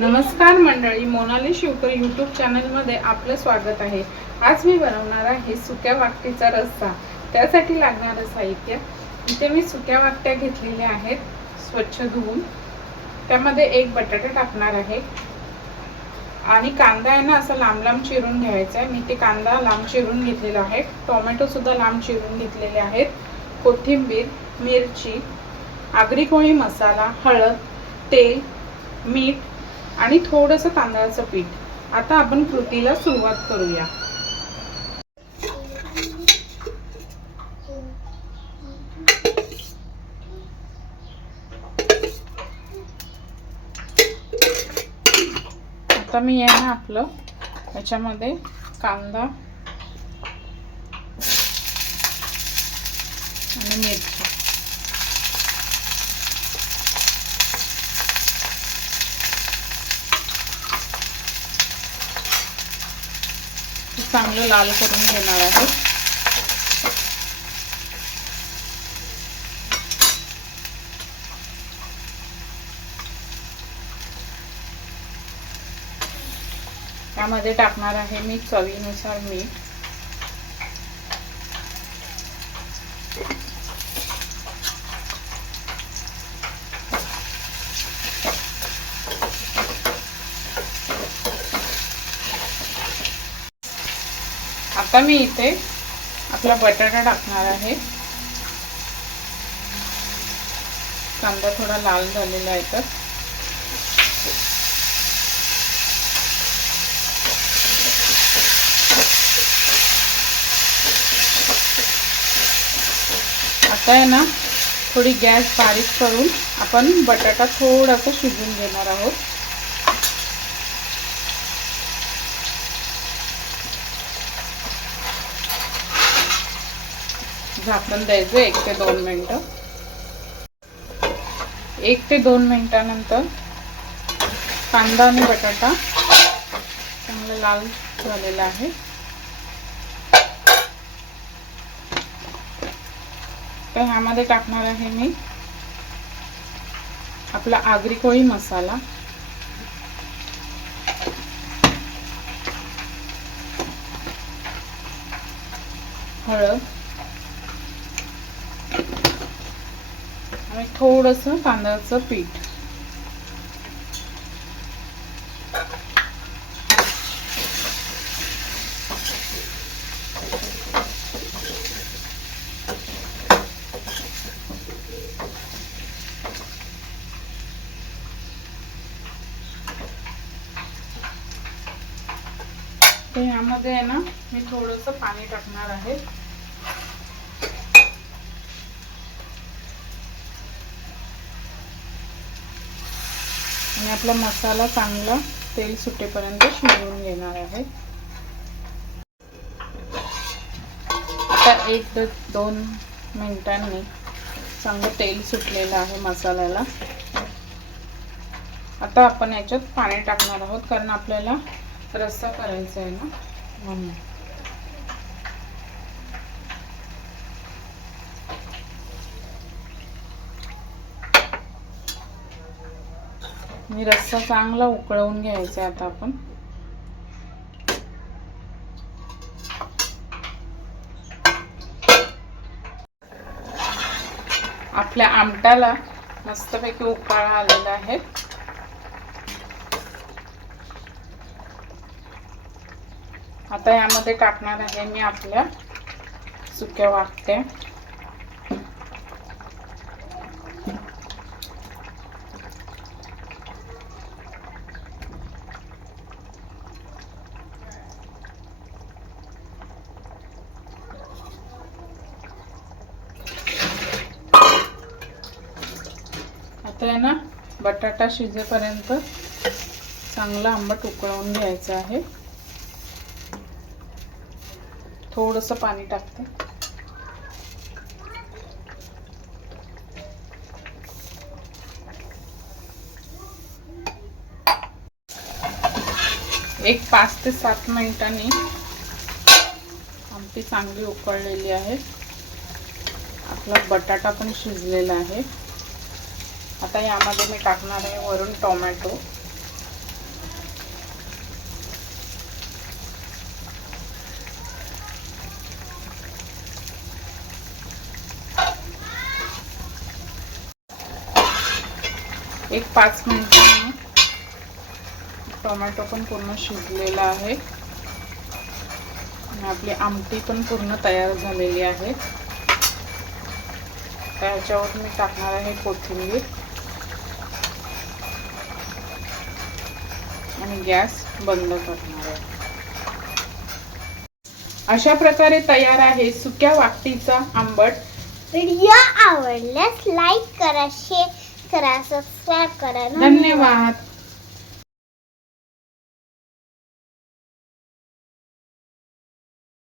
नमस्कार मंडळी मोनाली शिवकर यूट्यूब चॅनलमध्ये आपलं स्वागत आहे. आज मी बनवणार आहे सुक्या वाकटीचा रस्सा. त्यासाठी लागणारं साहित्य. इथे मी सुक्या वाकट्या घेतलेल्या आहेत स्वच्छ धुवून. त्यामध्ये एक बटाटा टाकणार आहे. आणि कांदा आहे ना असा लांब लांब चिरून घ्यायचा आहे. मी ते कांदा लांब चिरून घेतलेला आहे. टोमॅटो सुद्धा लांब चिरून घेतलेले आहेत. कोथिंबीर मिरची आगरी कोळी मसाला हळद तेल मीठ आणि थोडंसं तांदळाचं पीठ. आता आपण कृतीला सुरुवात करूया. आता मी आहे ना आपलं याच्यामध्ये कांदा आणि मिरची. चांगलं लाल करून घेणार आहे. त्यामध्ये टाकणार आहे मी चवीनुसार मीठ. आता मी इथे आपला बटाटा टाकणार आहे. कांदा थोडा लाल झालेला आहे तर. आता आहे ना थोडी गॅस बारीक करून आपण बटाटा थोडासा शिजून घेणार आहोत. झाकण द्यायचं एक ते दोन मिनटं. एक ते दोन मिनटानंतर कांदा आणि बटाटा चांगला लाल झालेला आहे. तर ह्यामध्ये टाकणार आहे मी आपला आगरी कोळी मसाला. हळद. आणि थोडंसं तांदळाचं पीठ. तर ह्यामध्ये आहे ना मी थोडंसं पाणी टाकणार आहे. आणि आपला मसाला चांगला तेल सुटेपर्यंत शिजवून घेणार आहे. आता एक ते दोन मिनिटांनी चांगलं तेल सुटलेलं आहे मसाल्याला. आता आपण याच्यात पाणी टाकणार आहोत कारण आपल्याला रस्सा करायचा आहे ना? हो म्हणून मी रस्सा चांगला उकळवून घ्यायचा आता आपण. आपल्या आमटाला मस्तपैकी उकाळा आलेला आहे. आता यामध्ये टाकणार आहे मी आपल्या सुक्या वाकट्या आहे ना बटाटा शिजेपर्यंत चांगला आंबट उकळवून घ्यायचं आहे. थोडंसं पाणी टाकते. एक पाच ते सात मिनिटांनी आमटी चांगली उकळलेली आहे. आपला बटाटा पण शिजलेला आहे. आता यामध्ये मी टाकणार आहे वरून टोमॅटो. एक पाच मिनिटं टोमॅटो पण पूर्ण शिजलेला आहे. आणि आपली आमटी पण पूर्ण तयार झालेली आहे. त्याच्यावर मी टाकणार आहे कोथिंबीर. आणि गॅस बंद करणार आहे. अशा प्रकारे तयार आहे सुक्या वाकटीचा आंबट. व्हिडिओ आवडल्यास लाईक करा शेअर करा सबस्क्राईब करा. धन्यवाद.